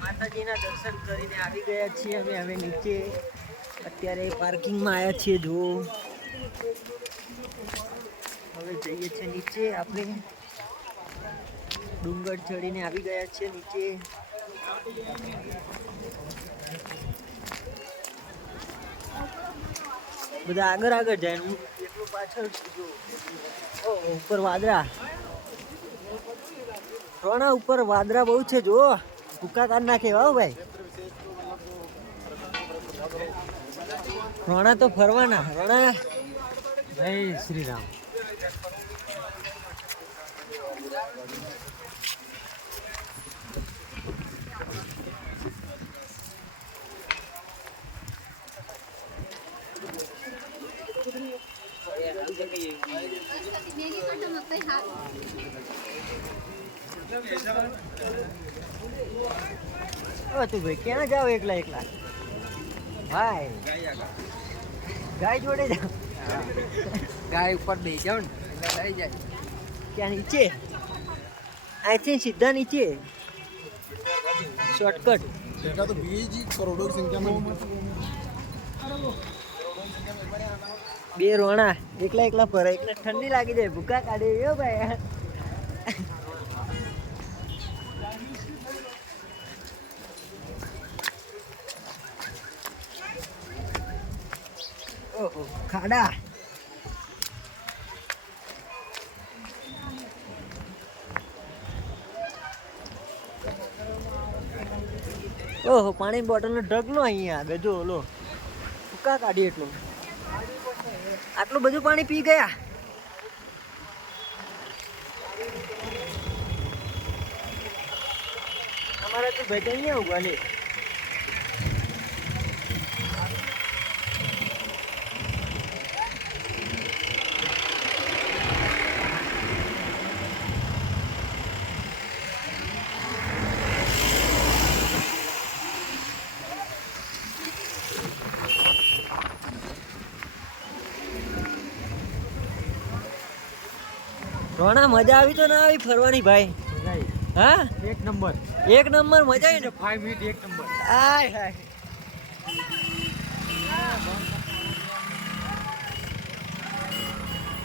માતાજીના દર્શન કરીને આવી ગયા છીએ અમે હવે નીચે. અત્યારે પાર્કિંગમાં આવ્યા છીએ. જો હવે જઈએ છીએ નીચે. આપણે ડુંગર ચડીને આવી ગયા છીએ નીચે. બધા આગળ આગળ જાય, હું એટલું પાછળ છું. જો ઉપર વાદળા, રોણા ઉપર વાદળા બહુ છે. જો ભૂકા કાઢ નાખે. વાવ ભાઈ, રોણા તો ફરવાના. રોણા જય શ્રી રામ. તું ભાઈ ક્યાં જાવ એકલા એકલા? ભાઈ ગાય જોડે જાવ. ગાય ઉપર બેસી જાવ ને એટલે લઈ જાય. ત્યાં નીચે અહીંથી સીધા નીચે શોર્ટકટ. देखा तो बीज करोड़ों की संख्या में બે રોણા એકલા એકલા ફરે. એકલા ઠંડી લાગી જાય, ભૂકા કાઢે. એવો ભાઈ ઓહો ખાડા. ઓહો પાણીની બોટલનો ઢગલો અહીંયા આગળ. જો લો ભૂકા કાઢી એટલું. આટલું બધું પાણી પી ગયા. અમારા તો ભાઈ અહીંયા ઉભા લે. રોણા મજા આવી તો ના આવી ફરવાની ભાઈ? હા એક નંબર એક નંબર મજા આવી ને. 5 મિનિટ એક નંબર. હાય હાય.